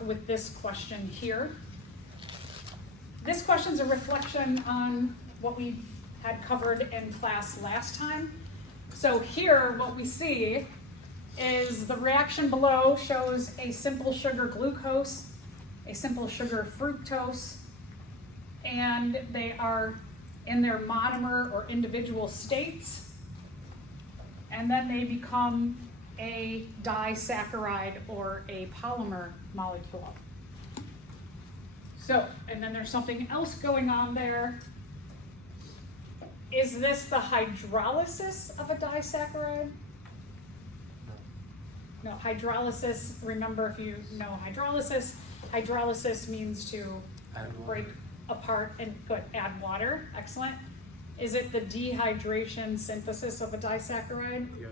off with this question here. This question is a reflection on what we had covered in class last time. So here, what we see is the reaction below shows a simple sugar glucose, a simple sugar fructose, and they are in their monomer or individual states, and then they become a disaccharide or a polymer molecule. So, and then there's something else going on there. Is this the hydrolysis of a disaccharide? No, hydrolysis, remember if you know hydrolysis means to break apart and add water. Excellent. Is it the dehydration synthesis of a disaccharide? Yes.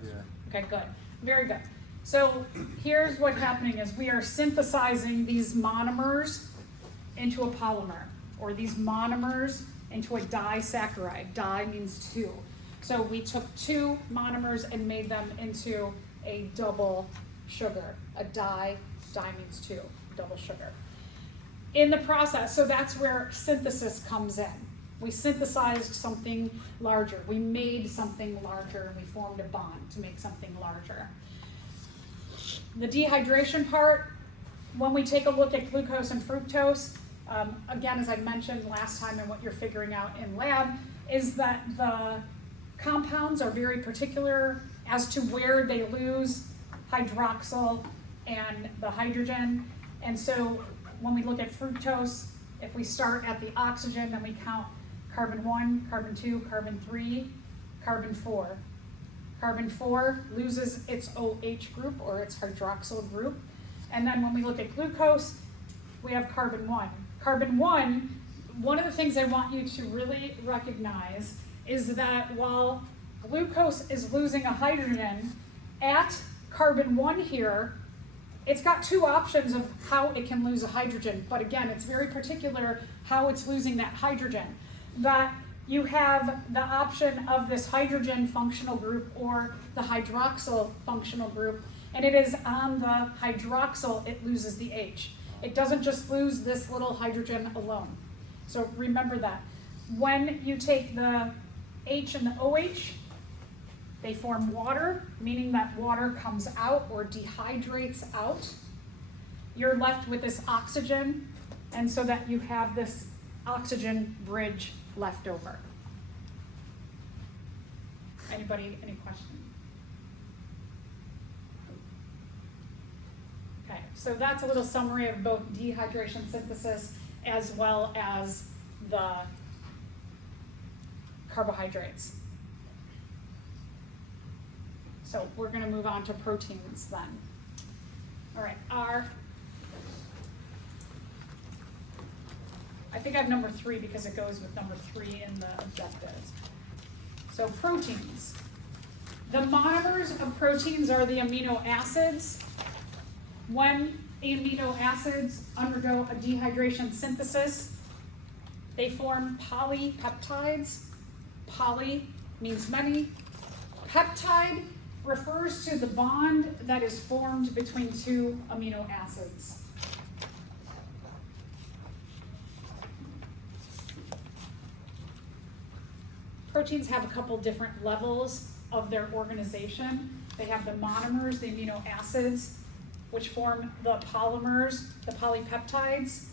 Okay, good. Very good. So here's what's happening is we are synthesizing these monomers into a polymer, or these monomers into a disaccharide. Di means two. So we took two monomers and made them into a double sugar. A di means two, double sugar. In the process, so that's where synthesis comes in. We synthesized something larger. We made something larger, and we formed a bond to make something larger. The dehydration part, when we take a look at glucose and fructose, again, as I mentioned last time and what you're figuring out in lab, is that the compounds are very particular as to where they lose hydroxyl and the hydrogen. And so when we look at fructose, if we start at the oxygen, then we count carbon 1, carbon 2, carbon 3, carbon 4. Carbon 4 loses its OH group, or its hydroxyl group. And then when we look at glucose, we have carbon 1. Carbon 1, one of the things I want you to really recognize is that while glucose is losing a hydrogen, at carbon 1 here, it's got two options of how it can lose a hydrogen, but again, it's very particular how it's losing that hydrogen. That you have the option of this hydrogen functional group or the hydroxyl functional group, and it is on the hydroxyl it loses the H. It doesn't just lose this little hydrogen alone. So remember that. When you take the H and the OH, they form water, meaning that water comes out or dehydrates out. You're left with this oxygen, and so that you have this oxygen bridge left over. Anybody, any questions? Okay, so that's a little summary of both dehydration synthesis as well as the carbohydrates. So we're going to move on to proteins then. All right, I think I have number 3 because it goes with number 3 in the objectives. So proteins. The monomers of proteins are the amino acids. When amino acids undergo a dehydration synthesis, they form polypeptides. Poly means many. Peptide refers to the bond that is formed between two amino acids. Proteins have a couple different levels of their organization. They have the monomers, the amino acids, which form the polymers, the polypeptides.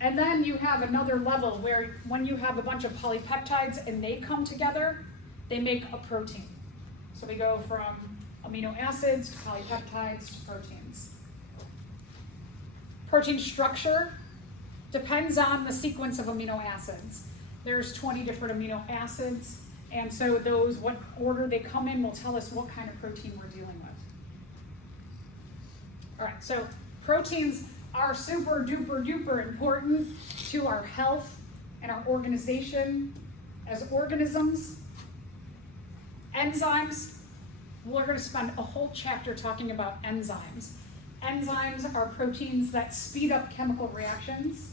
And then you have another level where when you have a bunch of polypeptides and they come together, they make a protein. So we go from amino acids to polypeptides to proteins. Protein structure depends on the sequence of amino acids. There's 20 different amino acids, and so those, what order they come in will tell us what kind of protein we're dealing with. All right, so proteins are super duper duper important to our health and our organization as organisms. Enzymes, we're going to spend a whole chapter talking about enzymes. Enzymes are proteins that speed up chemical reactions.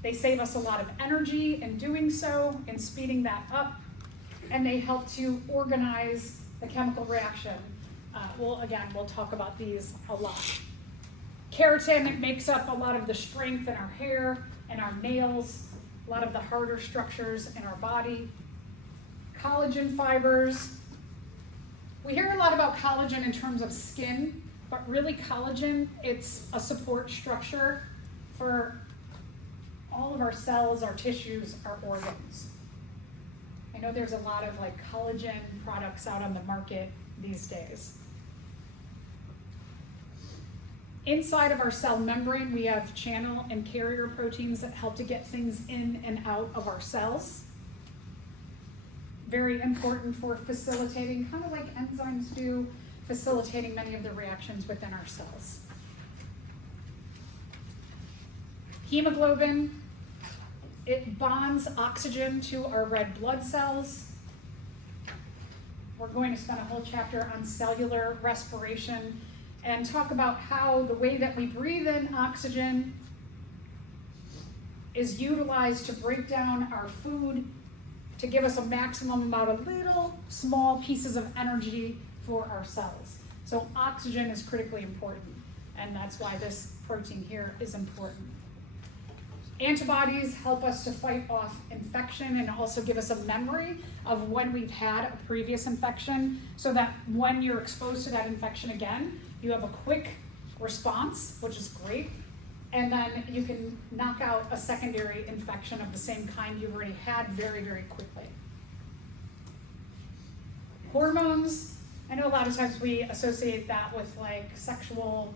They save us a lot of energy in doing so, in speeding that up, and they help to organize the chemical reaction. We'll talk about these a lot. Keratin makes up a lot of the strength in our hair and our nails, a lot of the harder structures in our body. Collagen fibers. We hear a lot about collagen in terms of skin, but really collagen, it's a support structure for all of our cells, our tissues, our organs. I know there's a lot of like collagen products out on the market these days. Inside of our cell membrane, we have channel and carrier proteins that help to get things in and out of our cells. Very important for facilitating, kind of like enzymes do, facilitating many of the reactions within our cells. Hemoglobin, it bonds oxygen to our red blood cells. We're going to spend a whole chapter on cellular respiration and talk about how the way that we breathe in oxygen is utilized to break down our food to give us a maximum amount of little small pieces of energy for our cells. So oxygen is critically important, and that's why this protein here is important. Antibodies help us to fight off infection and also give us a memory of when we've had a previous infection, so that when you're exposed to that infection again, you have a quick response, which is great, and then you can knock out a secondary infection of the same kind you've already had very, very quickly. Hormones, I know a lot of times we associate that with like sexual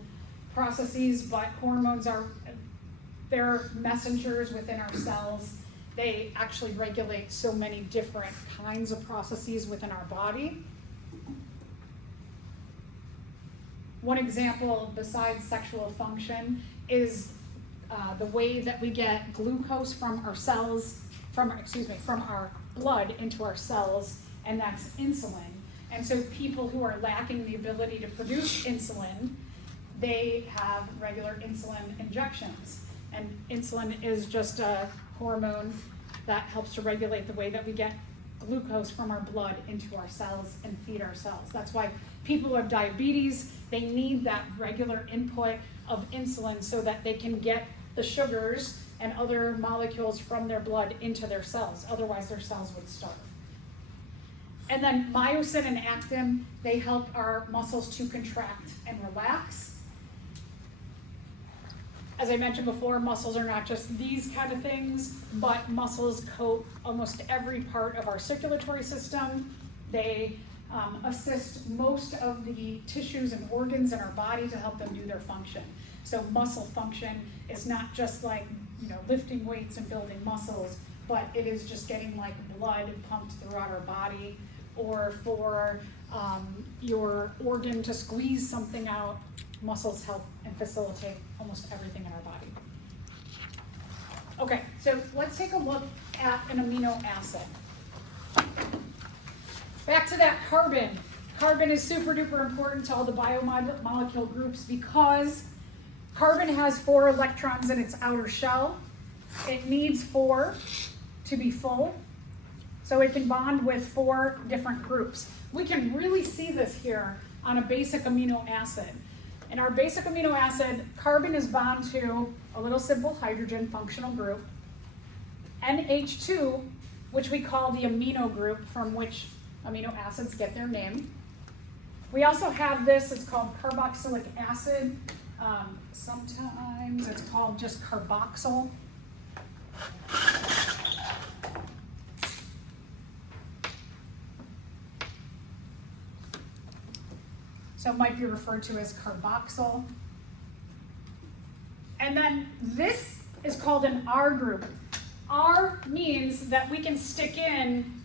processes, but hormones they're messengers within our cells. They actually regulate so many different kinds of processes within our body. One example besides sexual function is the way that we get glucose from our cells, from our blood into our cells, and that's insulin. And so people who are lacking the ability to produce insulin, they have regular insulin injections. And insulin is just a hormone that helps to regulate the way that we get glucose from our blood into our cells and feed our cells. That's why people who have diabetes, they need that regular input of insulin so that they can get the sugars and other molecules from their blood into their cells. Otherwise, their cells would starve. And then myosin and actin, they help our muscles to contract and relax. As I mentioned before, muscles are not just these kind of things, but muscles coat almost every part of our circulatory system. They assist most of the tissues and organs in our body to help them do their function. So muscle function is not just like, lifting weights and building muscles, but it is just getting like blood pumped throughout our body, or for your organ to squeeze something out. Muscles help and facilitate almost everything in our body. Okay, so let's take a look at an amino acid. Back to that carbon. Carbon is super duper important to all the biomolecule groups because carbon has 4 electrons in its outer shell. It needs 4 to be full, so it can bond with 4 different groups. We can really see this here on a basic amino acid. In our basic amino acid, carbon is bound to a little simple hydrogen functional group, NH2, which we call the amino group from which amino acids get their name. We also have this, it's called carboxylic acid. Sometimes it's called just carboxyl. So it might be referred to as carboxyl. And then this is called an R group. R means that we can stick in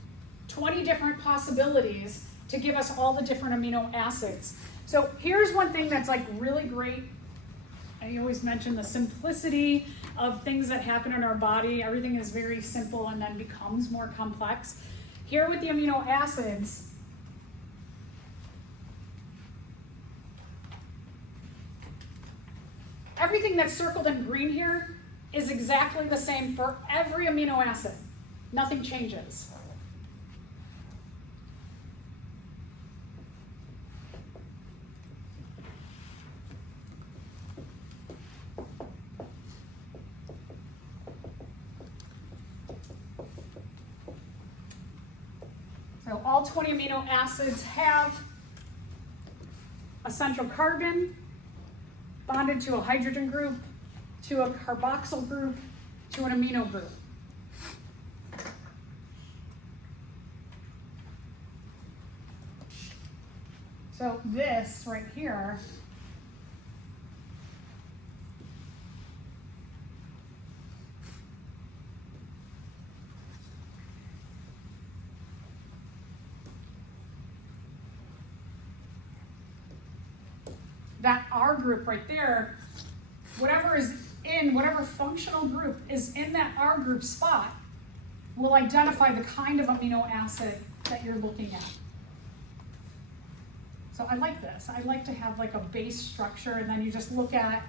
20 different possibilities to give us all the different amino acids. So here's one thing that's like really great. I always mention the simplicity of things that happen in our body. Everything is very simple and then becomes more complex. Here with the amino acids, everything that's circled in green here is exactly the same for every amino acid. Nothing changes. So all 20 amino acids have a central carbon bonded to a hydrogen group, to a carboxyl group, to an amino group. So this right here that R group right there, whatever functional group is in that R group spot will identify the kind of amino acid that you're looking at. So I like this. I like to have like a base structure, and then you just look at,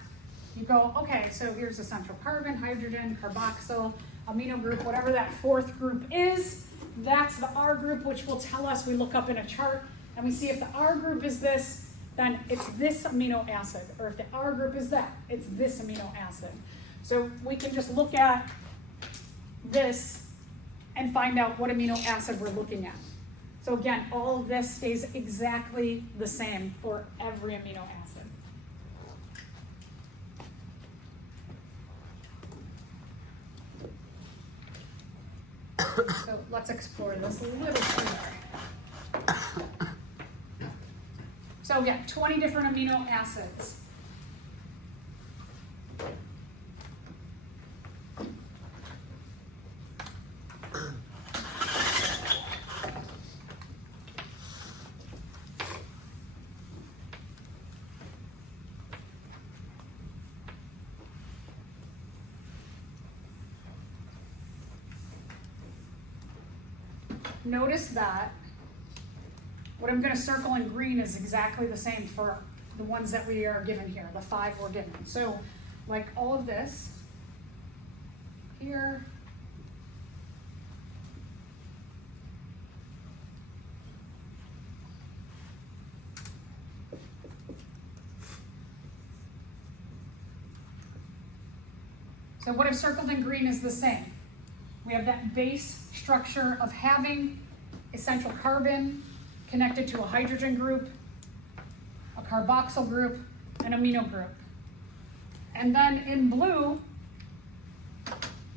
you go, okay, so here's the central carbon, hydrogen, carboxyl, amino group, whatever that fourth group is, that's the R group, which will tell us, we look up in a chart, and we see if the R group is this, then it's this amino acid, or if the R group is that, it's this amino acid. So we can just look at this and find out what amino acid we're looking at. So again, all of this stays exactly the same for every amino acid. So let's explore this a little further. So again, 20 different amino acids. Notice that what I'm going to circle in green is exactly the same for the ones that we are given here, the 5 we're given. So like all of this here, so what I've circled in green is the same. We have that base structure of having a central carbon connected to a hydrogen group, a carboxyl group, an amino group. And then in blue,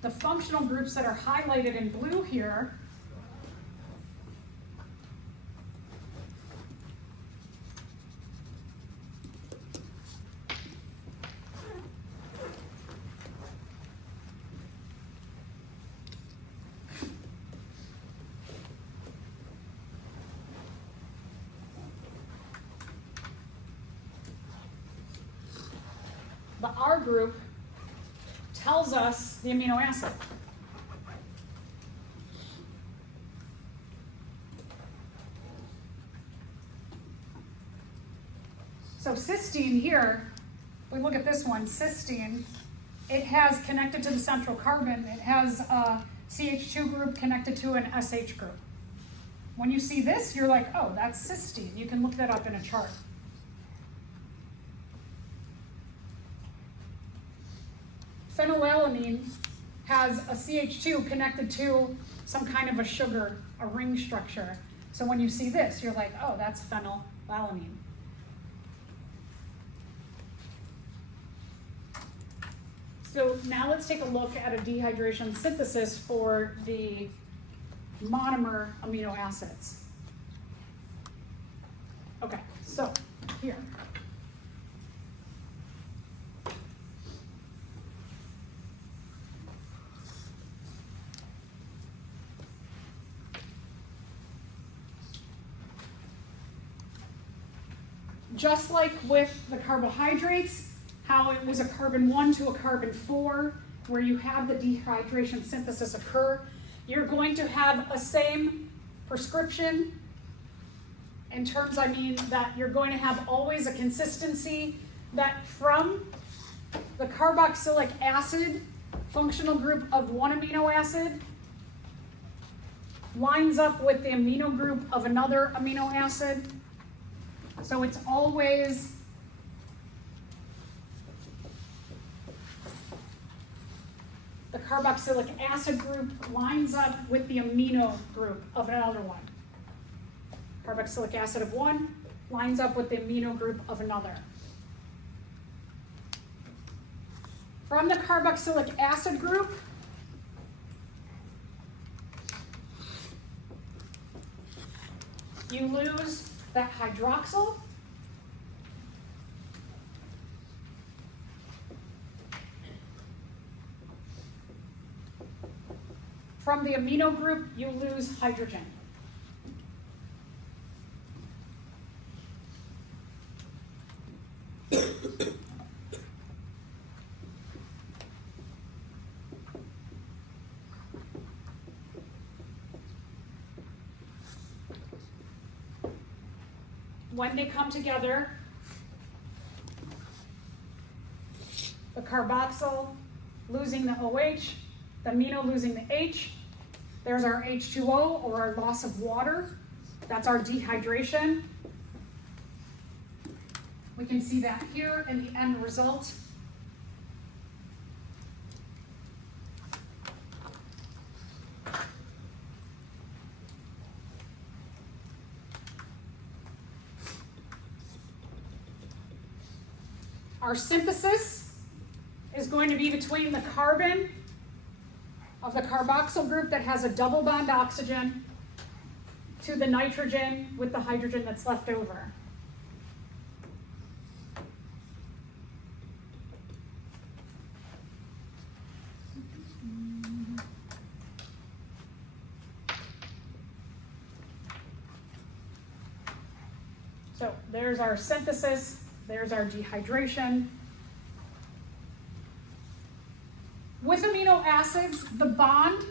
the functional groups that are highlighted in blue here the R group tells us the amino acid. So cysteine here, we look at this one, cysteine, it has connected to the central carbon, it has a CH2 group connected to an SH group. When you see this, you're like, oh, that's cysteine. You can look that up in a chart. Phenylalanine has a CH2 connected to some kind of a sugar, a ring structure. So when you see this, you're like, oh, that's phenylalanine. So now let's take a look at a dehydration synthesis for the monomer amino acids. Okay, so here. Just like with the carbohydrates, how it was a carbon 1 to a carbon 4, where you have the dehydration synthesis occur, you're going to have a same prescription in terms, I mean, that you're going to have always a consistency that from the carboxylic acid functional group of one amino acid lines up with the amino group of another amino acid. So it's always the carboxylic acid group lines up with the amino group of another one. Carboxylic acid of one lines up with the amino group of another. From the carboxylic acid group, you lose that hydroxyl. From the amino group, you lose hydrogen. When they come together, the carboxyl losing the OH, the amino losing the H, there's our H2O, or our loss of water. That's our dehydration. We can see that here in the end result. Our synthesis is going to be between the carbon of the carboxyl group that has a double bond oxygen to the nitrogen with the hydrogen that's left over. So there's our synthesis. There's our dehydration. With amino acids, the bond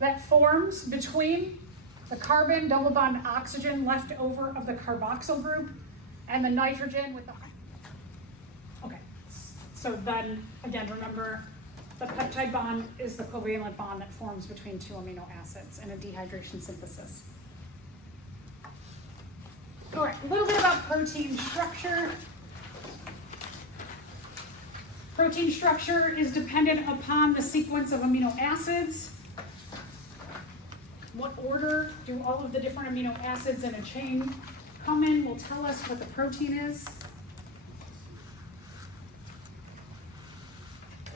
that forms between the carbon double bond oxygen left over of the carboxyl group and the nitrogen with the... Okay, so then, again, remember, the peptide bond is the covalent bond that forms between two amino acids in a dehydration synthesis. All right, a little bit about protein structure. Protein structure is dependent upon the sequence of amino acids. What order do all of the different amino acids in a chain come in will tell us what the protein is.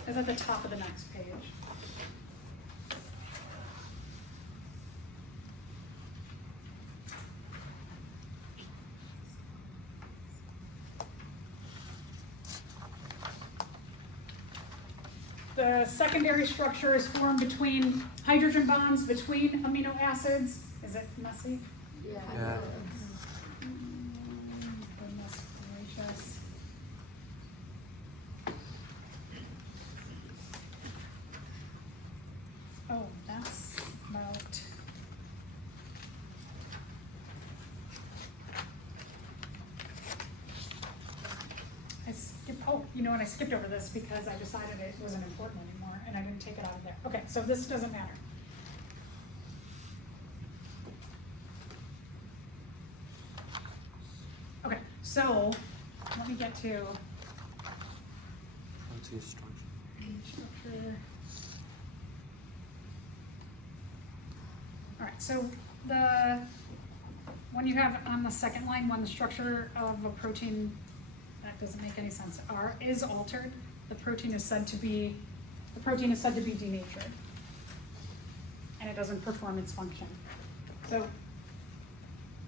It's at the top of the next page. The secondary structure is formed between hydrogen bonds between amino acids. Is it messy? Yeah. Goodness gracious. Oh, that's about... Oh, you know what, I skipped over this because I decided it wasn't important anymore and I didn't take it out of there. Okay, so this doesn't matter. Okay, so let me get to Protein structure. All right, so when you have on the second line, when the structure of a protein, that doesn't make any sense, is altered, the protein is said to be denatured, and it doesn't perform its function. So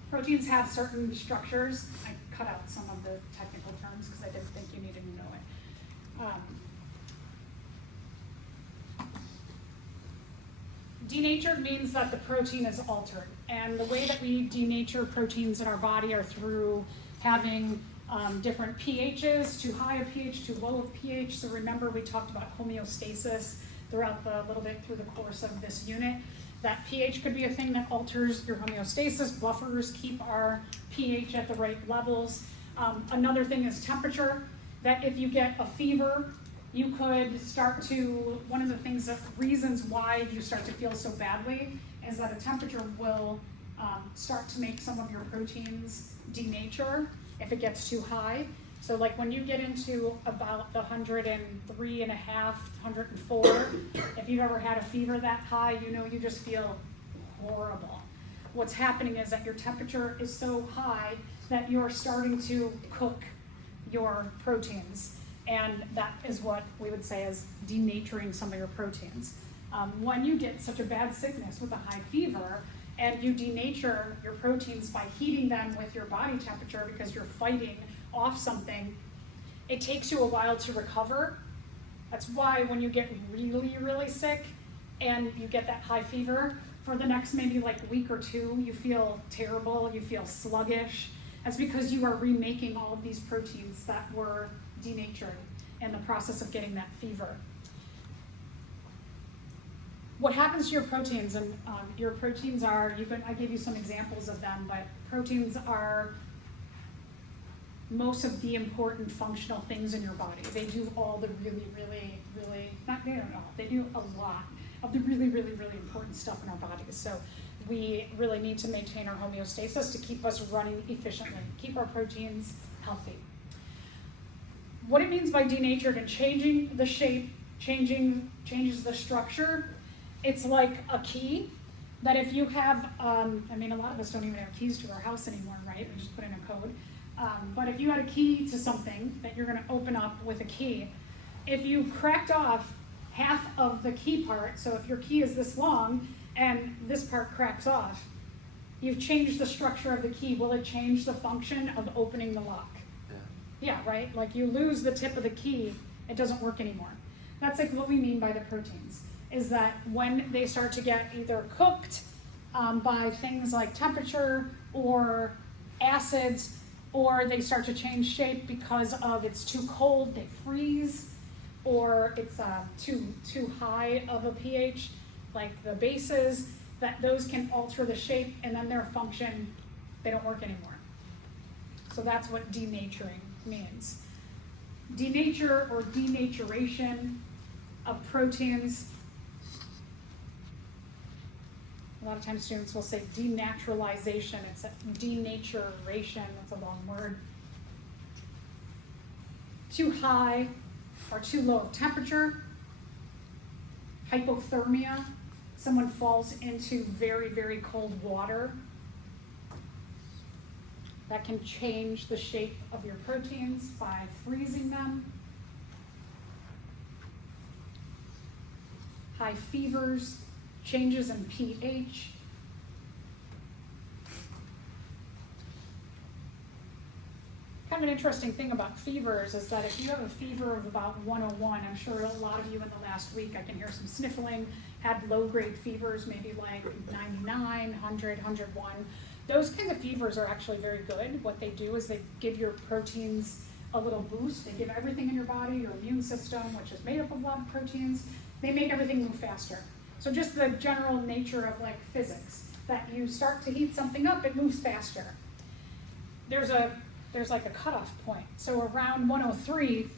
proteins have certain structures. I cut out some of the technical terms because I didn't think you needed to know it. Denatured means that the protein is altered, and the way that we denature proteins in our body are through having different pHs, too high of pH, too low of pH. So remember, we talked about homeostasis throughout the little bit through the course of this unit. That pH could be a thing that alters your homeostasis. Buffers keep our pH at the right levels. Another thing is temperature, that if you get a fever, you could start to, one of the reasons why you start to feel so badly is that a temperature will start to make some of your proteins denature if it gets too high. So like when you get into about the 103.5, 104, if you've ever had a fever that high, you know you just feel horrible. what's happening is that your temperature is so high that you're starting to cook your proteins. And that is what we would say is denaturing some of your proteins. When you get such a bad sickness with a high fever, and you denature your proteins by heating them with your body temperature because you're fighting off something, it takes you a while to recover. That's why when you get really, really sick and you get that high fever, for the next maybe like week or two, you feel terrible, you feel sluggish. That's because you are remaking all of these proteins that were denatured in the process of getting that fever. What happens to your proteins, and your proteins are, I gave you some examples of them, but proteins are most of the important functional things in your body. They do all the really, not they don't know, they do a lot of the really, really important stuff in our bodies. So we really need to maintain our homeostasis to keep us running efficiently, keep our proteins healthy. What it means by denatured and changing the shape, changes the structure. It's like a key that if you have, a lot of us don't even have keys to our house anymore, right? We just put in a code. But if you had a key to something that you're gonna open up with a key, if you cracked off half of the key part, so if your key is this long and this part cracks off, you've changed the structure of the key. Will it change the function of opening the lock? Yeah, right? Like you lose the tip of the key, it doesn't work anymore. That's like what we mean by the proteins, is that when they start to get either cooked by things like temperature or acids, or they start to change shape because of it's too cold, they freeze, or it's too high of a pH, like the bases, that those can alter the shape and then their function, they don't work anymore. So that's what denaturing means. Denature or denaturation of proteins. A lot of times students will say denaturalization. It's a denaturation, that's a long word. Too high or too low of temperature. Hypothermia, someone falls into very, very cold water. That can change the shape of your proteins by freezing them. High fevers, changes in pH. Kind of an interesting thing about fevers is that if you have a fever of about 101, I'm sure a lot of you in the last week, I can hear some sniffling, had low-grade fevers, maybe like 99, 100, 101. Those kinds of fevers are actually very good. What they do is they give your proteins a little boost. They give everything in your body, your immune system, which is made up of a lot of proteins, they make everything move faster. So just the general nature of like physics, that you start to heat something up, it moves faster. There's like a cutoff point. So around 103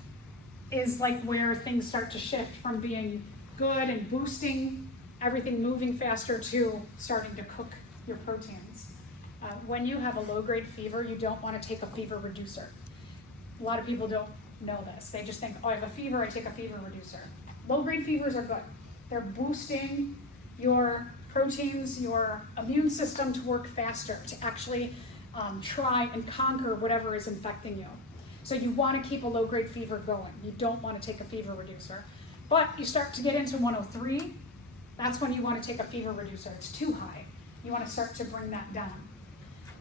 is like where things start to shift from being good and boosting everything moving faster to starting to cook your proteins. When you have a low-grade fever, you don't want to take a fever reducer. A lot of people don't know this. They just think, oh, I have a fever, I take a fever reducer. Low-grade fevers are good. They're boosting your proteins, your immune system to work faster, to actually try and conquer whatever is infecting you. So you want to keep a low-grade fever going. You don't want to take a fever reducer. But you start to get into 103, that's when you want to take a fever reducer. It's too high. You want to start to bring that down.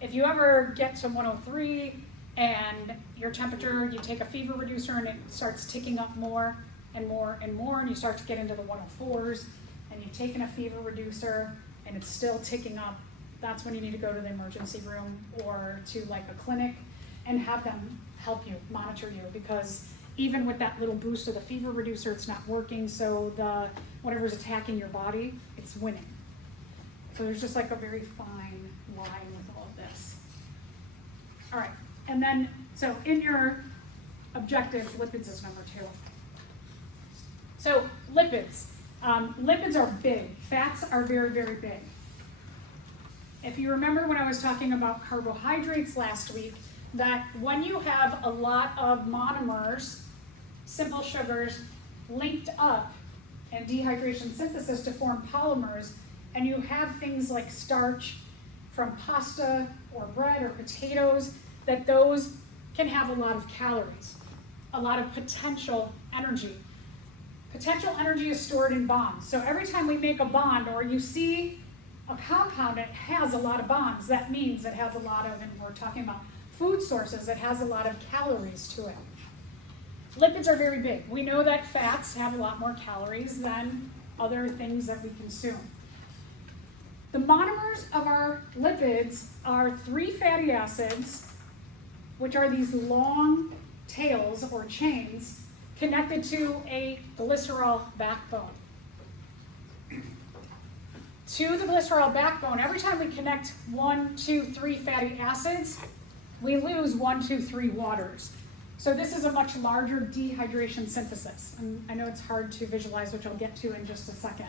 If you ever get to 103 and your temperature, you take a fever reducer and it starts ticking up more and more and more, and you start to get into the 104s, and you've taken a fever reducer and it's still ticking up, that's when you need to go to the emergency room or to like a clinic and have them help you, monitor you, because even with that little boost of the fever reducer, it's not working, so the whatever's attacking your body, it's winning. So there's just like a very fine line with all of this. All right, and then, so in your objectives, lipids is number 2. So lipids. Lipids are big. Fats are very, very big. If you remember when I was talking about carbohydrates last week, that when you have a lot of monomers, simple sugars, linked up in dehydration synthesis to form polymers, and you have things like starch from pasta or bread or potatoes, that those can have a lot of calories, a lot of potential energy. Potential energy is stored in bonds. So every time we make a bond or you see a compound that has a lot of bonds, that means it has a lot of, and we're talking about food sources, it has a lot of calories to it. Lipids are very big. We know that fats have a lot more calories than other things that we consume. The monomers of our lipids are 3 fatty acids, which are these long tails or chains connected to a glycerol backbone. To the glycerol backbone, every time we connect 1, 2, 3 fatty acids, we lose 1, 2, 3 waters. So this is a much larger dehydration synthesis. And I know it's hard to visualize, which I'll get to in just a second.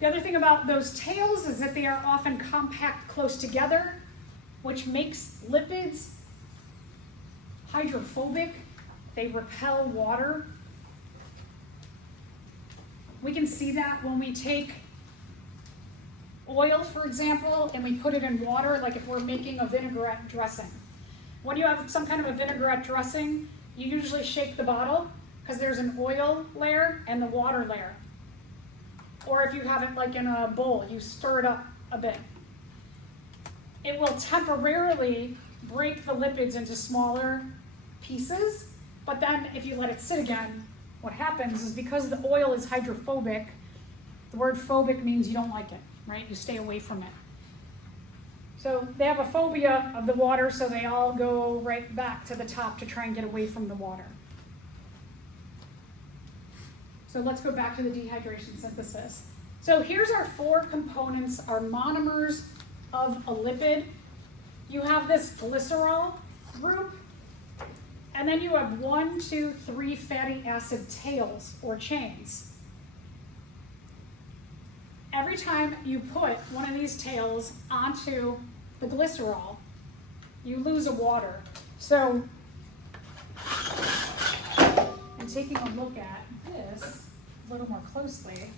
The other thing about those tails is that they are often compact close together, which makes lipids hydrophobic. They repel water. We can see that when we take oil, for example, and we put it in water, like if we're making a vinaigrette dressing. When you have some kind of a vinaigrette dressing, you usually shake the bottle because there's an oil layer and the water layer. Or if you have it like in a bowl, you stir it up a bit. It will temporarily break the lipids into smaller pieces, but then if you let it sit again, what happens is because the oil is hydrophobic, the word phobic means you don't like it, right? You stay away from it. So they have a phobia of the water, so they all go right back to the top to try and get away from the water. So let's go back to the dehydration synthesis. So here's our 4 components, our monomers of a lipid. You have this glycerol group, and then you have 1, 2, 3 fatty acid tails or chains. Every time you put one of these tails onto the glycerol, you lose a water. So, and taking a look at this a little more closely,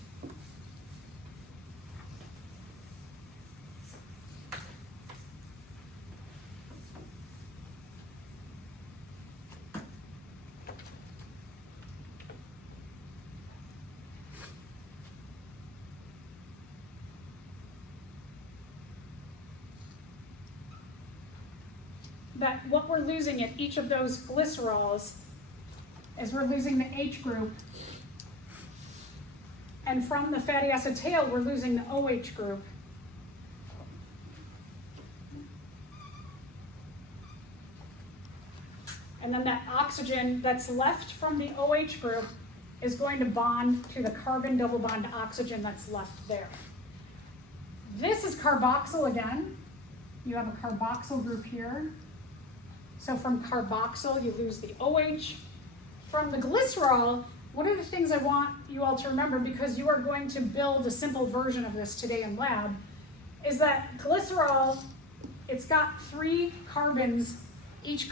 that what we're losing at each of those glycerols is we're losing the H group, and from the fatty acid tail, we're losing the OH group. And then that oxygen that's left from the OH group is going to bond to the carbon double bond oxygen that's left there. This is carboxyl again. You have a carboxyl group here. So from carboxyl, you lose the OH. From the glycerol, one of the things I want you all to remember, because you are going to build a simple version of this today in lab, is that glycerol, it's got 3 carbons. Each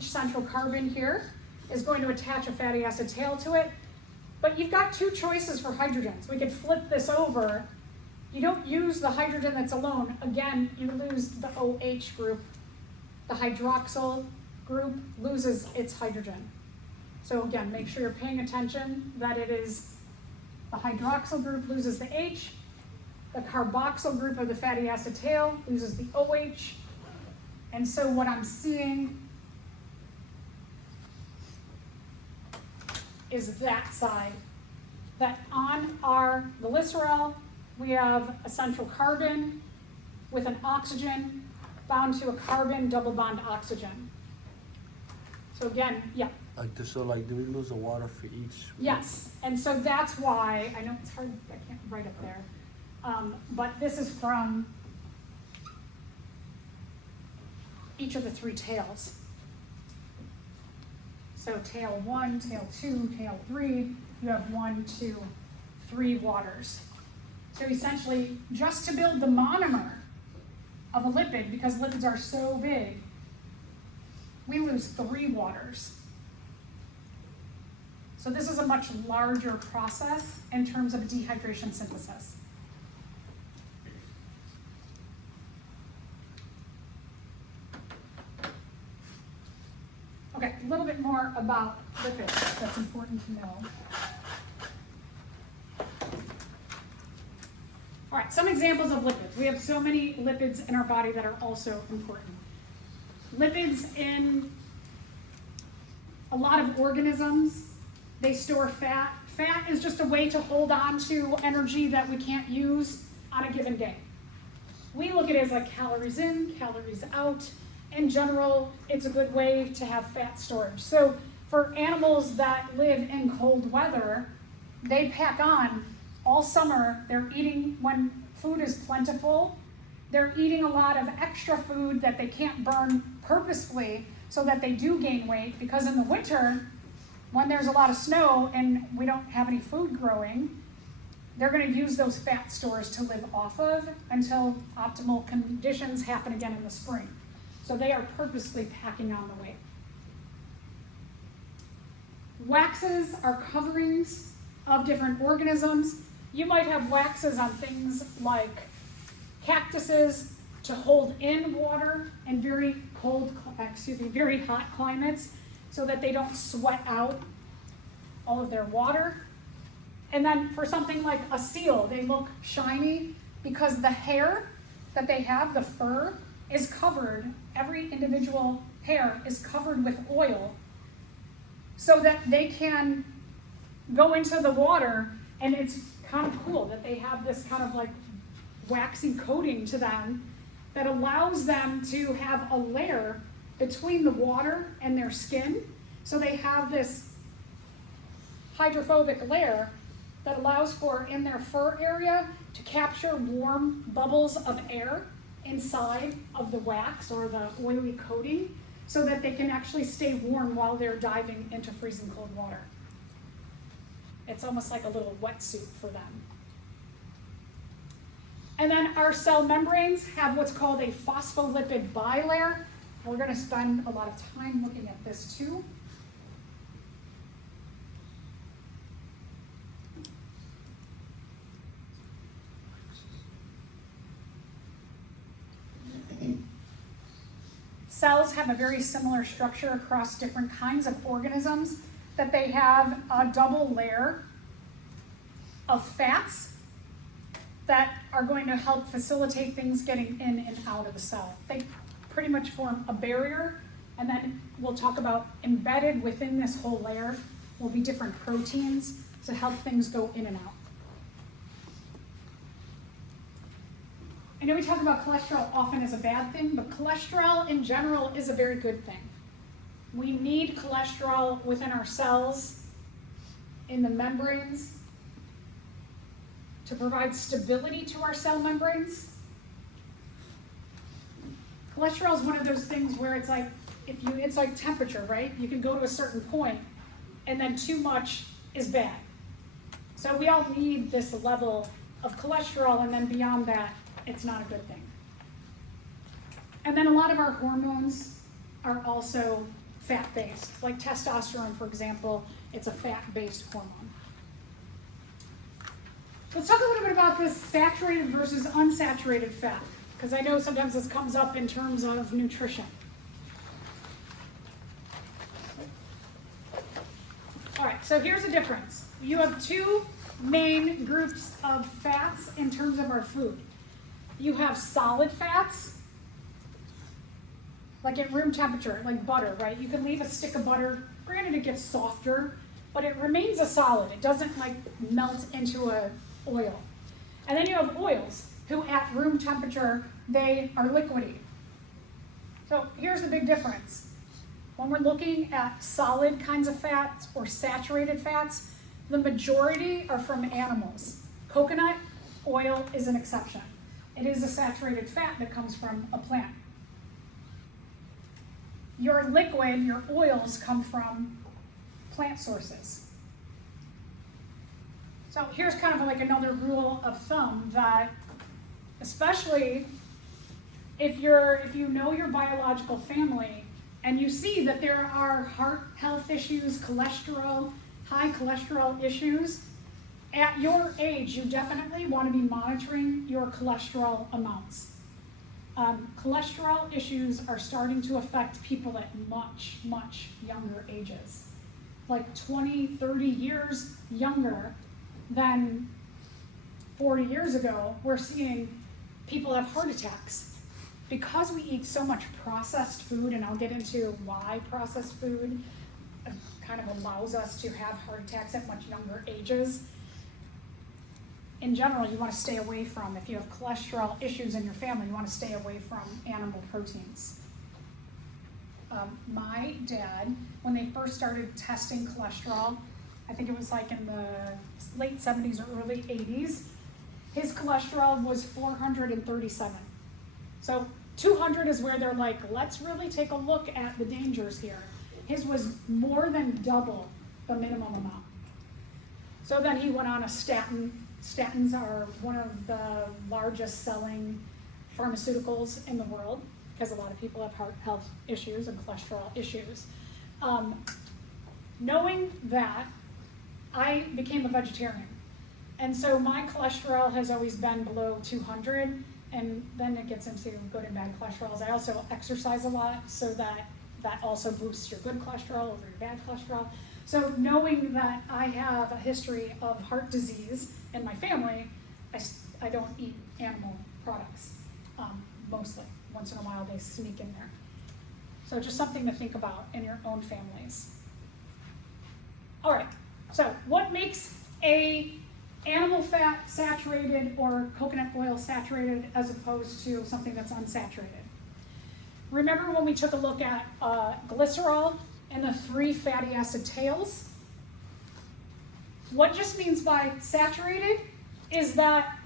central carbon here is going to attach a fatty acid tail to it. But you've got 2 choices for hydrogens. We could flip this over. You don't use the hydrogen that's alone. Again, you lose the OH group. The hydroxyl group loses its hydrogen. So again, make sure you're paying attention that it is the hydroxyl group loses the H, the carboxyl group of the fatty acid tail loses the OH, and so what I'm seeing is that side, that on our glycerol, we have a central carbon with an oxygen bound to a carbon double bond oxygen. So again, yeah. So do we lose the water for each? Yes, and so that's why, I know it's hard, I can't write up there, but this is from each of the 3 tails. So tail 1, tail 2, tail 3, you have 1, 2, 3 waters. So essentially, just to build the monomer of a lipid, because lipids are so big, we lose 3 waters. So this is a much larger process in terms of dehydration synthesis. about lipids that's important to know. All right, some examples of lipids. We have so many lipids in our body that are also important. Lipids in a lot of organisms, they store fat. Fat is just a way to hold on to energy that we can't use on a given day. We look at it as like calories in, calories out. In general, it's a good way to have fat storage. So for animals that live in cold weather, they pack on all summer. They're eating when food is plentiful. They're eating a lot of extra food that they can't burn purposefully so that they do gain weight, because in the winter, when there's a lot of snow and we don't have any food growing, they're going to use those fat stores to live off of until optimal conditions happen again in the spring. So they are purposely packing on the weight. Waxes are coverings of different organisms. You might have waxes on things like cactuses to hold in water in very hot climates so that they don't sweat out all of their water. And then for something like a seal, they look shiny because the hair that they have, the fur, is covered, every individual hair is covered with oil so that they can go into the water, and it's kind of cool that they have this kind of like waxy coating to them that allows them to have a layer between the water and their skin. So they have this hydrophobic layer that allows for, in their fur area, to capture warm bubbles of air inside of the wax or the oily coating so that they can actually stay warm while they're diving into freezing cold water. It's almost like a little wetsuit for them. And then our cell membranes have what's called a phospholipid bilayer. We're going to spend a lot of time looking at this too. Cells have a very similar structure across different kinds of organisms, that they have a double layer of fats that are going to help facilitate things getting in and out of the cell. They pretty much form a barrier, and then we'll talk about embedded within this whole layer will be different proteins to help things go in and out. I know we talk about cholesterol often as a bad thing, but cholesterol in general is a very good thing. We need cholesterol within our cells, in the membranes, to provide stability to our cell membranes. Cholesterol is one of those things where it's like, it's like temperature, right? You can go to a certain point, and then too much is bad. So we all need this level of cholesterol, and then beyond that, it's not a good thing. And then a lot of our hormones are also fat-based. Like testosterone, for example, it's a fat-based hormone. Let's talk a little bit about this saturated versus unsaturated fat, because I know sometimes this comes up in terms of nutrition. All right, so here's the difference. You have two main groups of fats in terms of our food. You have solid fats, like at room temperature, like butter, right? You can leave a stick of butter, granted it gets softer, but it remains a solid. It doesn't like melt into a oil. And then you have oils, who at room temperature, they are liquidy. So here's the big difference. When we're looking at solid kinds of fats or saturated fats, the majority are from animals. Coconut oil is an exception. It is a saturated fat that comes from a plant. Your liquid, your oils, come from plant sources. So here's kind of like another rule of thumb that, especially if you know your biological family and you see that there are heart health issues, cholesterol, high cholesterol issues, at your age, you definitely want to be monitoring your cholesterol amounts. Cholesterol issues are starting to affect people at much, much younger ages. like 20, 30 years younger than 40 years ago, we're seeing people have heart attacks. Because we eat so much processed food, and I'll get into why processed food kind of allows us to have heart attacks at much younger ages. In general, you want to stay away from, if you have cholesterol issues in your family, you want to stay away from animal proteins. My dad, when they first started testing cholesterol, I think it was like in the late 70s or early 80s, his cholesterol was 437. So 200 is where they're like, let's really take a look at the dangers here. His was more than double the minimum amount. So then he went on a statin. Statins are one of the largest selling pharmaceuticals in the world because a lot of people have heart health issues and cholesterol issues. Knowing that, I became a vegetarian. And so my cholesterol has always been below 200, and then it gets into good and bad cholesterols. I also exercise a lot, so that also boosts your good cholesterol over your bad cholesterol. So knowing that I have a history of heart disease in my family, I don't eat animal products, mostly. Once in a while they sneak in there. So just something to think about in your own families. All right, so what makes a animal fat saturated or coconut oil saturated as opposed to something that's unsaturated? Remember when we took a look at glycerol and the 3 fatty acid tails? What just means by saturated is that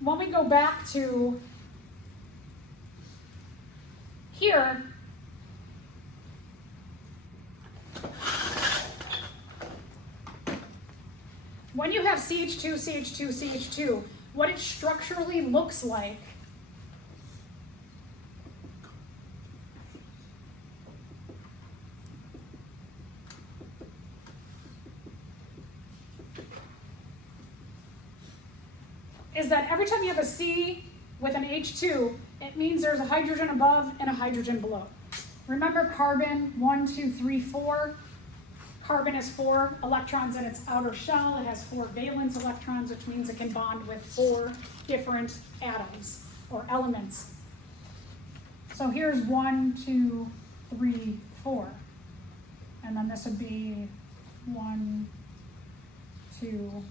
when we go back to here, when you have CH2, CH2, CH2, what it structurally looks like is that every time you have a C with an H2, it means there's a hydrogen above and a hydrogen below. Remember carbon, 1, 2, 3, 4. Carbon has 4 electrons in its outer shell. It has 4 valence electrons, which means it can bond with 4 different atoms or elements. So here's 1, 2, 3, 4. And then this would be 1, 2,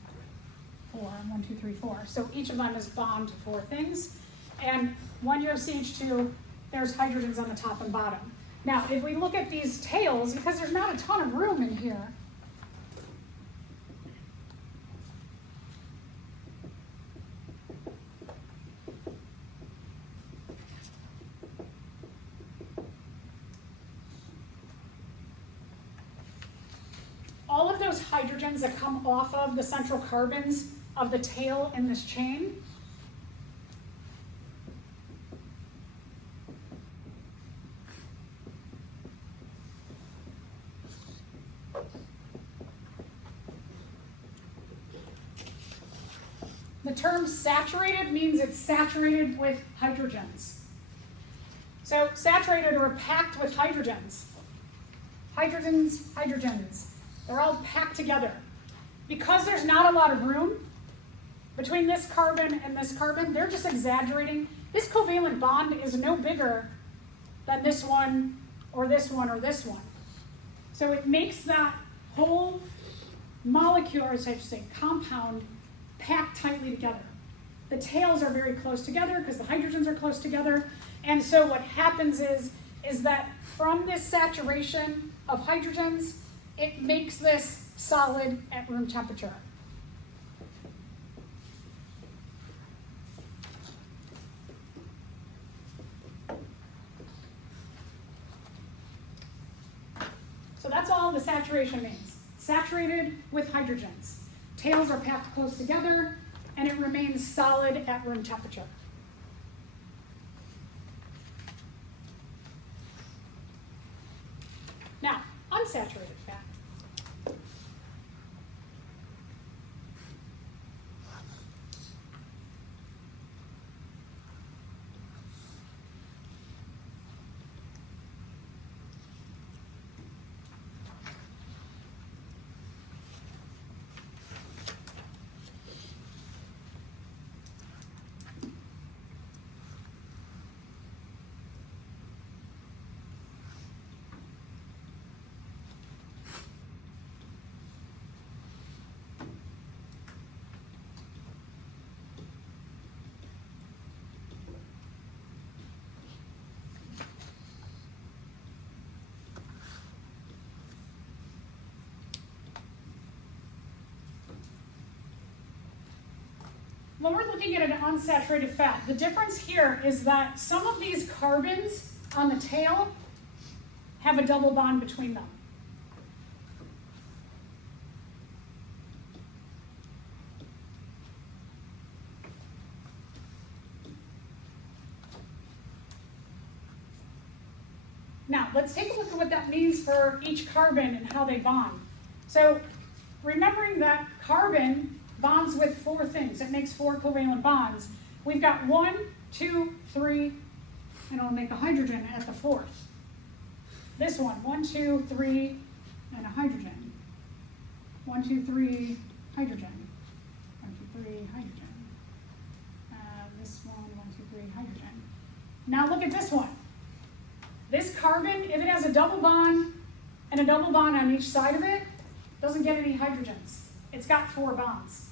4, 1, 2, 3, 4. So each of them is bound to 4 things. And when you have CH2, there's hydrogens on the top and bottom. Now, if we look at these tails, because there's not a ton of room in here, all of those hydrogens that come off of the central carbons of the tail in this chain the term saturated means it's saturated with hydrogens. So saturated or packed with hydrogens. Hydrogens, hydrogens. They're all packed together. Because there's not a lot of room between this carbon and this carbon, they're just exaggerating. This covalent bond is no bigger than this one or this one or this one. So it makes that whole molecule, or I should say compound, packed tightly together. The tails are very close together because the hydrogens are close together. And so what happens is that from this saturation of hydrogens, it makes this solid at room temperature. So that's all the saturation means. Saturated with hydrogens. Tails are packed close together, and it remains solid at room temperature. Now, unsaturated fat. when we're looking at an unsaturated fat, the difference here is that some of these carbons on the tail have a double bond between them. Now, let's take a look at what that means for each carbon and how they bond. So, remembering that carbon bonds with 4 things, it makes 4 covalent bonds. We've got 1, 2, 3, and it'll make a hydrogen at the 4th. This one, 1, 2, 3, and a hydrogen. 1, 2, 3, hydrogen. 1, 2, 3, hydrogen. This one, 1, 2, 3, hydrogen. Now look at this one. This carbon, if it has a double bond and a double bond on each side of it, doesn't get any hydrogens. It's got 4 bonds.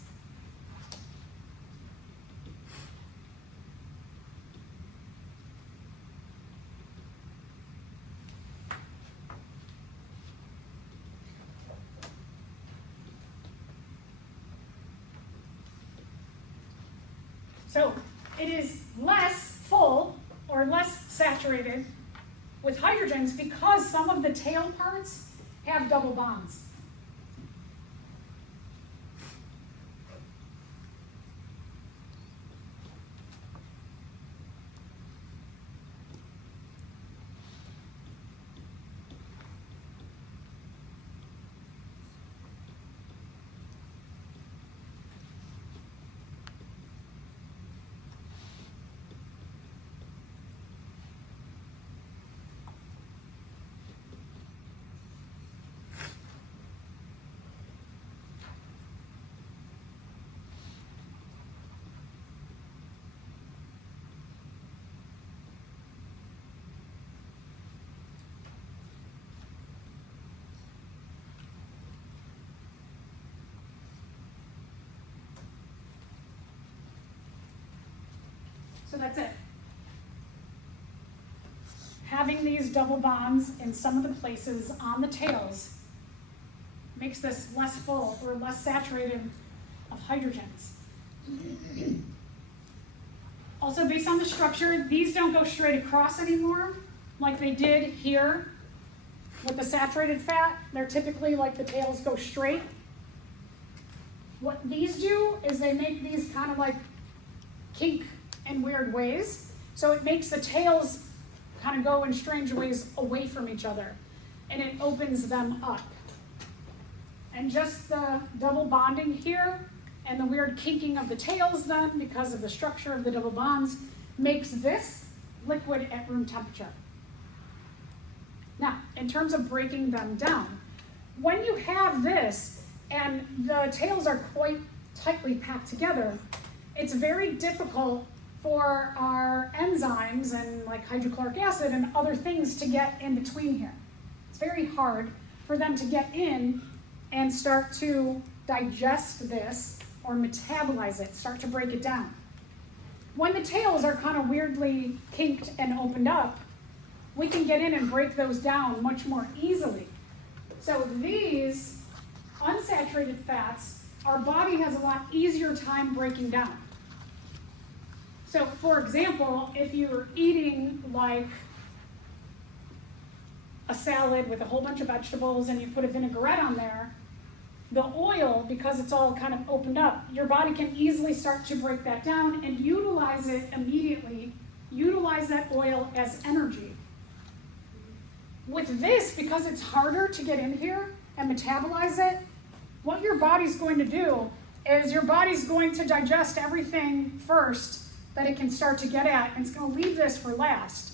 So it is less full or less saturated with hydrogens because some of the tail parts have double bonds. So that's it. Having these double bonds in some of the places on the tails makes this less full or less saturated of hydrogens. Also, based on the structure, these don't go straight across anymore like they did here with the saturated fat. They're typically like the tails go straight. What these do is they make these kind of like kink in weird ways. So it makes the tails kind of go in strange ways away from each other, and it opens them up. And just the double bonding here and the weird kinking of the tails then, because of the structure of the double bonds, makes this liquid at room temperature. Now, in terms of breaking them down, when you have this and the tails are quite tightly packed together, it's very difficult for our enzymes and like hydrochloric acid and other things to get in between here. It's very hard for them to get in and start to digest this or metabolize it, start to break it down. When the tails are kind of weirdly kinked and opened up, we can get in and break those down much more easily. So these unsaturated fats, our body has a lot easier time breaking down. So for example, if you're eating like a salad with a whole bunch of vegetables and you put a vinaigrette on there, the oil, because it's all kind of opened up, your body can easily start to break that down and utilize it immediately, utilize that oil as energy. With this, because it's harder to get in here and metabolize it, what your body's going to do is your body's going to digest everything first that it can start to get at, and it's going to leave this for last.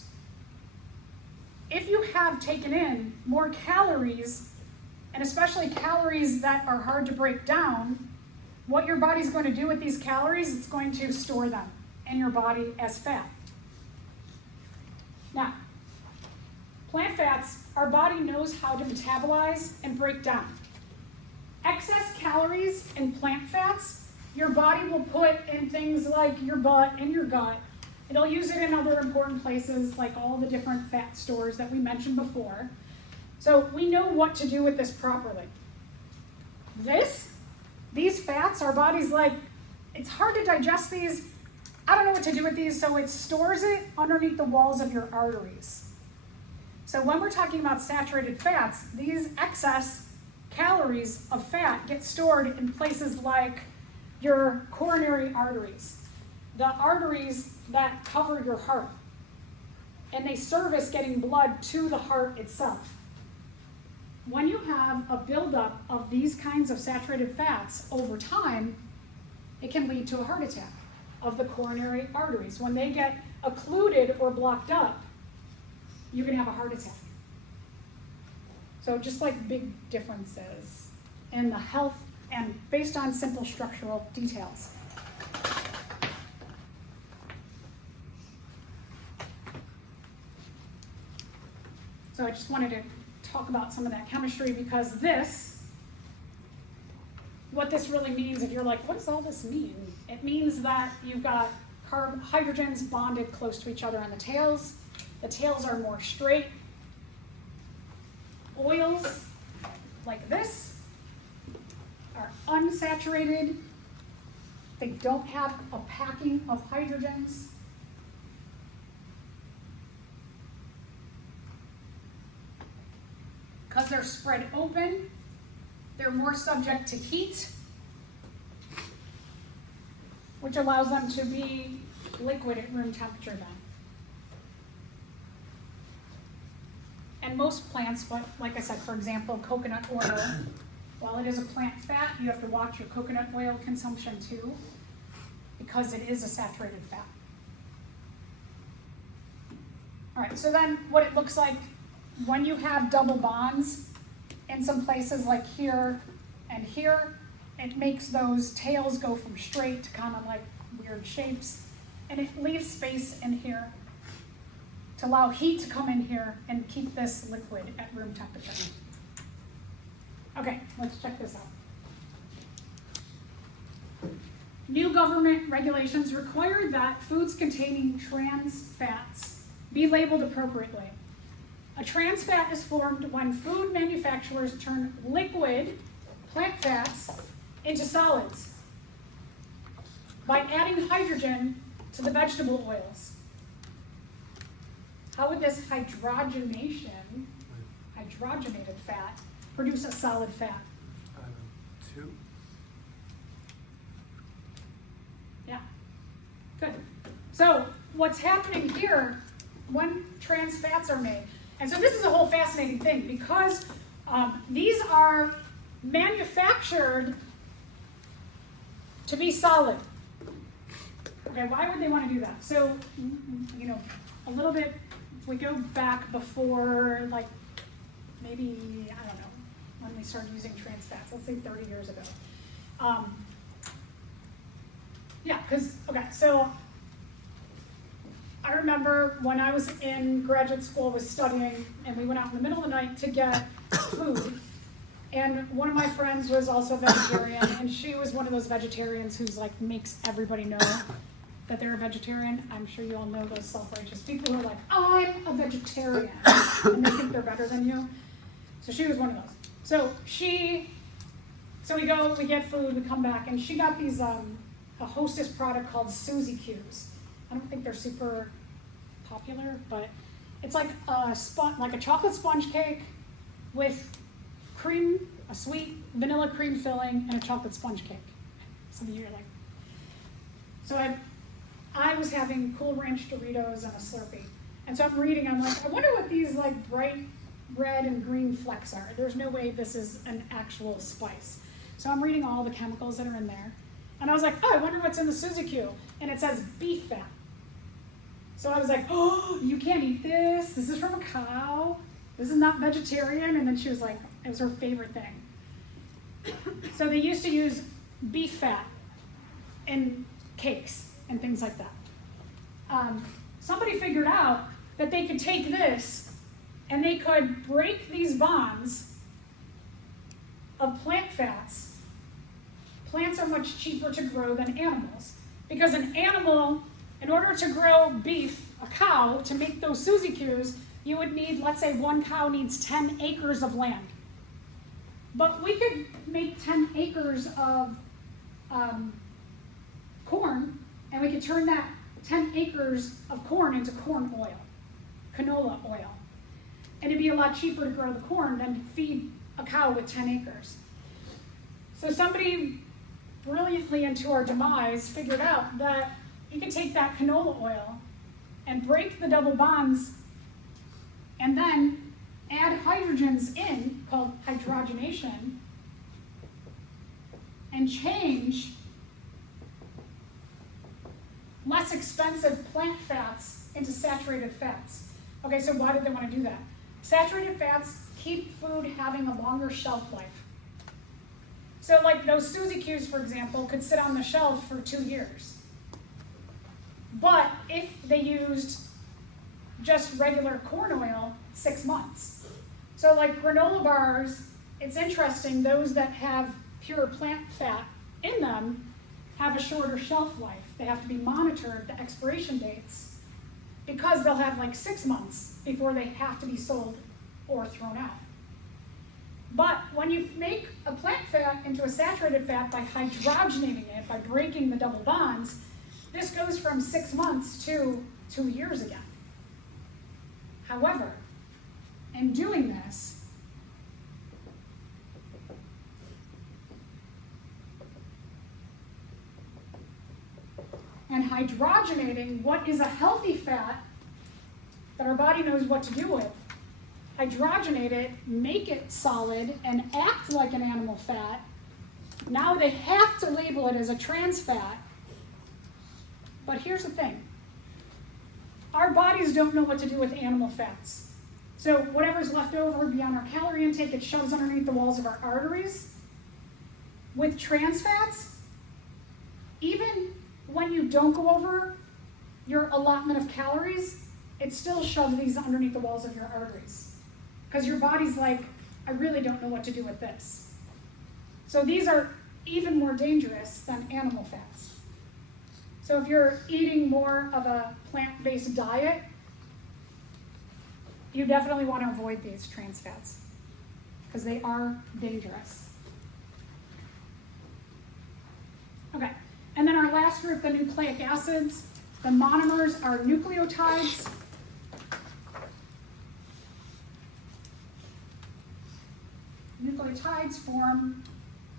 If you have taken in more calories, and especially calories that are hard to break down, what your body's going to do with these calories, it's going to store them in your body as fat. Now, plant fats, our body knows how to metabolize and break down. Excess calories in plant fats, your body will put in things like your butt, in your gut. It'll use it in other important places, like all the different fat stores that we mentioned before. So we know what to do with this properly. These fats, our body's like, it's hard to digest these. I don't know what to do with these, so it stores it underneath the walls of your arteries. So when we're talking about saturated fats, these excess calories of fat get stored in places like your coronary arteries, the arteries that cover your heart, and they service getting blood to the heart itself. When you have a buildup of these kinds of saturated fats over time, it can lead to a heart attack of the coronary arteries. When they get occluded or blocked up, you can have a heart attack. So just like big differences in the health and based on simple structural details. So I just wanted to talk about some of that chemistry because what this really means, if you're like, what does all this mean? It means that you've got hydrogens bonded close to each other on the tails. The tails are more straight. Oils, like this, are unsaturated. They don't have a packing of hydrogens. Because they're spread open, they're more subject to heat, which allows them to be liquid at room temperature then. And most plants, like I said, for example, coconut oil, while it is a plant fat, you have to watch your coconut oil consumption too, because it is a saturated fat. All right, so then what it looks like when you have double bonds in some places like here and here, it makes those tails go from straight to kind of like weird shapes, and it leaves space in here to allow heat to come in here and keep this liquid at room temperature. Okay, let's check this out. New government regulations require that foods containing trans fats be labeled appropriately. A trans fat is formed when food manufacturers turn liquid plant fats into solids by adding hydrogen to the vegetable oils. How would this hydrogenated fat produce a solid fat? 2. Yeah, good. So what's happening here when trans fats are made, and so this is a whole fascinating thing because these are manufactured to be solid. Okay, why would they want to do that? So, you know, a little bit, if we go back before, like, maybe, I don't know, when they started using trans fats, let's say 30 years ago. Yeah, because, okay, so I remember when I was in graduate school, was studying, and we went out in the middle of the night to get food. And one of my friends was also a vegetarian, and she was one of those vegetarians who's like makes everybody know that they're a vegetarian. I'm sure you all know those self-righteous people who are like, I'm a vegetarian, and they think they're better than you. So she was one of those. So we go, we get food, we come back, and she got these a Hostess product called Suzy Q's. I don't think they're super popular, but it's like a chocolate sponge cake with cream, a sweet vanilla cream filling, and a chocolate sponge cake. Some of you are like, so I was having Cool Ranch Doritos and a Slurpee. And so I'm reading, I'm like, I wonder what these like bright red and green flecks are. There's no way this is an actual spice. So I'm reading all the chemicals that are in there. And I was like, oh, I wonder what's in the Suzy Q. And it says beef fat. So I was like, oh, you can't eat this. This is from a cow. This is not vegetarian. And then she was like, it was her favorite thing. So they used to use beef fat in cakes and things like that. Somebody figured out that they could take this and they could break these bonds of plant fats. Plants are much cheaper to grow than animals because an animal, in order to grow beef, a cow, to make those Suzy Q's, you would need, let's say one cow needs 10 acres of land. But we could make 10 acres of corn, and we could turn that 10 acres of corn into corn oil, canola oil. And it'd be a lot cheaper to grow the corn than to feed a cow with 10 acres. So somebody brilliantly into our demise figured out that you can take that canola oil and break the double bonds and then add hydrogens in, called hydrogenation, and change less expensive plant fats into saturated fats. Okay, so why did they want to do that? Saturated fats keep food having a longer shelf life. So like those Suzy Q's, for example, could sit on the shelf for 2 years. But if they used just regular corn oil, 6 months. So like granola bars, it's interesting, those that have pure plant fat in them have a shorter shelf life. They have to be monitored, the expiration dates, because they'll have like 6 months before they have to be sold or thrown out. But when you make a plant fat into a saturated fat by hydrogenating it, by breaking the double bonds, this goes from 6 months to 2 years again. However, in doing this, and hydrogenating what is a healthy fat that our body knows what to do with, hydrogenate it, make it solid, and act like an animal fat, now they have to label it as a trans fat. But here's the thing. Our bodies don't know what to do with animal fats. So whatever's left over beyond our calorie intake, it shoves underneath the walls of our arteries. With trans fats, even when you don't go over your allotment of calories, it still shoves these underneath the walls of your arteries. Because your body's like, I really don't know what to do with this. So these are even more dangerous than animal fats. So if you're eating more of a plant-based diet, you definitely want to avoid these trans fats because they are dangerous. Okay, and then our last group, the nucleic acids. The monomers are nucleotides. Nucleotides form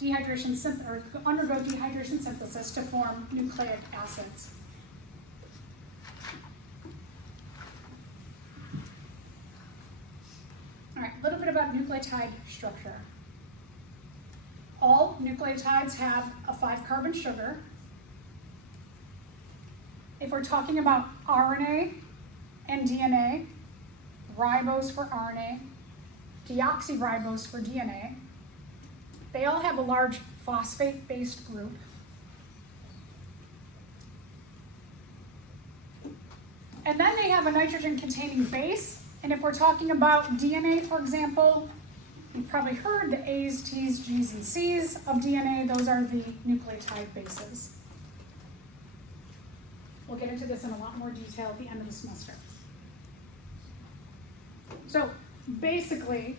or undergo dehydration synthesis to form nucleic acids. All right, a little bit about nucleotide structure. All nucleotides have a 5-carbon sugar. If we're talking about RNA and DNA, ribose for RNA, deoxyribose for DNA, they all have a large phosphate-based group. And then they have a nitrogen-containing base. And if we're talking about DNA, for example, you've probably heard the A's, T's, G's, and C's of DNA. Those are the nucleotide bases. We'll get into this in a lot more detail at the end of the semester. So basically,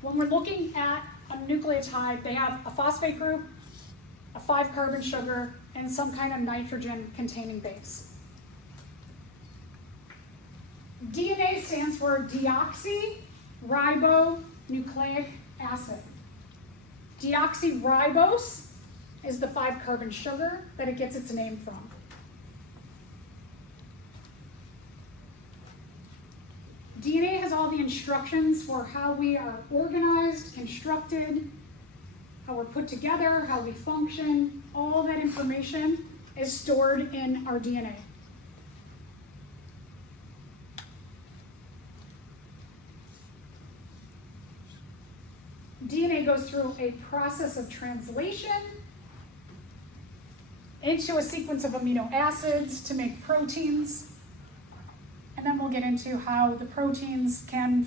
when we're looking at a nucleotide, they have a phosphate group, a 5-carbon sugar, and some kind of nitrogen-containing base. DNA stands for deoxyribonucleic acid. Deoxyribose is the 5-carbon sugar that it gets its name from. DNA has all the instructions for how we are organized, constructed, how we're put together, how we function. All that information is stored in our DNA. DNA goes through a process of translation into a sequence of amino acids to make proteins. And then we'll get into how the proteins can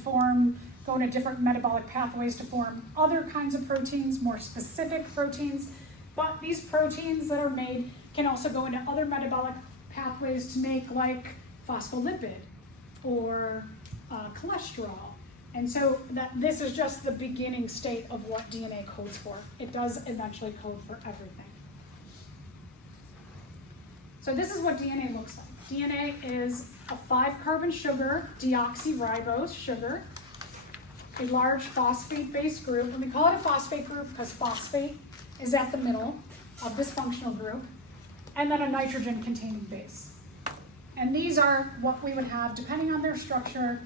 go into different metabolic pathways to form other kinds of proteins, more specific proteins. But these proteins that are made can also go into other metabolic pathways to make like phospholipid or cholesterol. And so this is just the beginning state of what DNA codes for. It does eventually code for everything. So this is what DNA looks like. DNA is a 5-carbon sugar, deoxyribose sugar, a large phosphate-based group. And we call it a phosphate group because phosphate is at the middle of this functional group, and then a nitrogen-containing base. And these are what we would have, depending on their structure,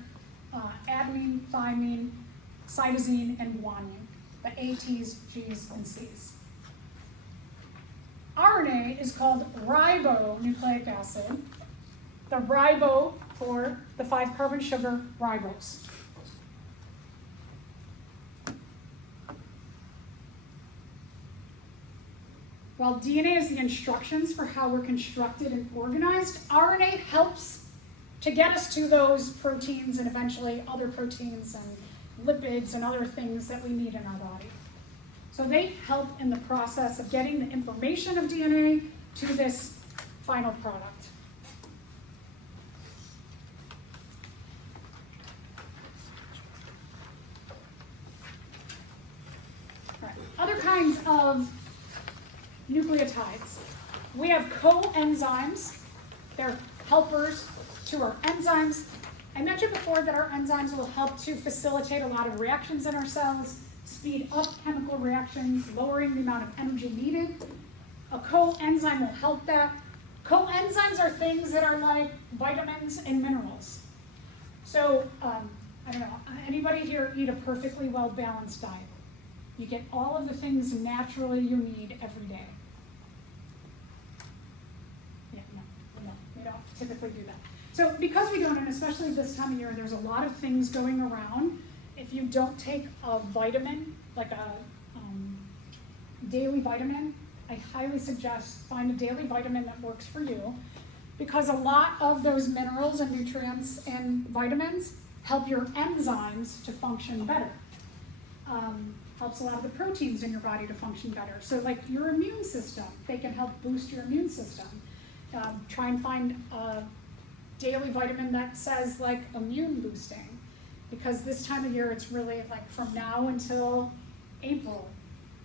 adenine, thymine, cytosine, and guanine, the A, T's, G's, and C's. RNA is called ribonucleic acid, the ribo for the 5-carbon sugar ribose. While DNA is the instructions for how we're constructed and organized, RNA helps to get us to those proteins and eventually other proteins and lipids and other things that we need in our body. So they help in the process of getting the information of DNA to this final product. All right. Other kinds of nucleotides. We have coenzymes. They're helpers to our enzymes. I mentioned before that our enzymes will help to facilitate a lot of reactions in our cells, speed up chemical reactions, lowering the amount of energy needed. A coenzyme will help that. Coenzymes are things that are like vitamins and minerals. So, I don't know, anybody here eat a perfectly well-balanced diet? You get all of the things naturally you need every day. Yeah, no, we don't typically do that. So because we don't, and especially this time of year, there's a lot of things going around. If you don't take a vitamin, like a daily vitamin, I highly suggest find a daily vitamin that works for you, because a lot of those minerals and nutrients and vitamins help your enzymes to function better. Helps a lot of the proteins in your body to function better. So like your immune system, they can help boost your immune system. Try and find a daily vitamin that says like immune boosting, because this time of year it's really like from now until April.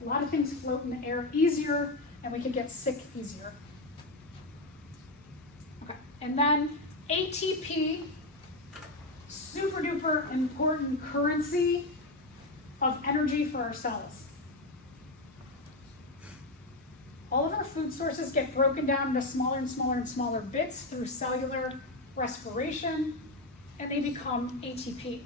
A lot of things float in the air easier and we can get sick easier. Okay, and then ATP, super duper important currency of energy for our cells. All of our food sources get broken down into smaller and smaller and smaller bits through cellular respiration, and they become ATP.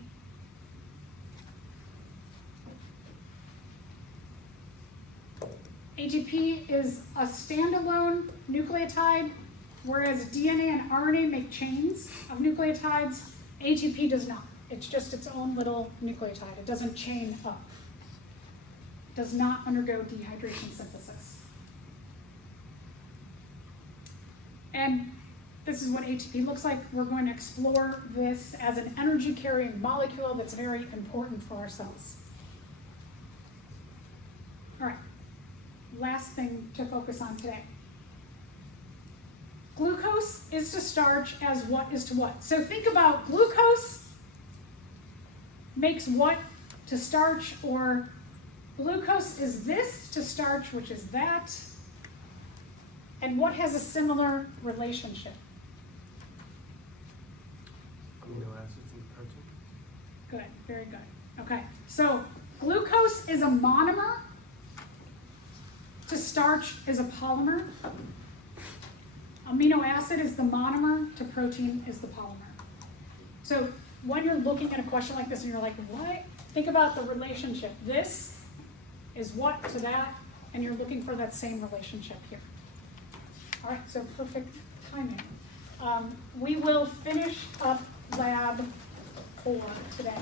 ATP is a standalone nucleotide, whereas DNA and RNA make chains of nucleotides. ATP does not. It's just its own little nucleotide. It doesn't chain up. It does not undergo dehydration synthesis. And this is what ATP looks like. We're going to explore this as an energy-carrying molecule that's very important for our cells. All right, last thing to focus on today. Glucose is to starch as what is to what. So think about glucose makes what to starch, or glucose is this to starch, which is that, and what has a similar relationship? Amino acids and protein. Good, very good. Okay, so glucose is a monomer, to starch is a polymer. Amino acid is the monomer, to protein is the polymer. So when you're looking at a question like this and you're like, what? Think about the relationship. This is what to that, and you're looking for that same relationship here. All right, so perfect timing. We will finish up lab 4 today.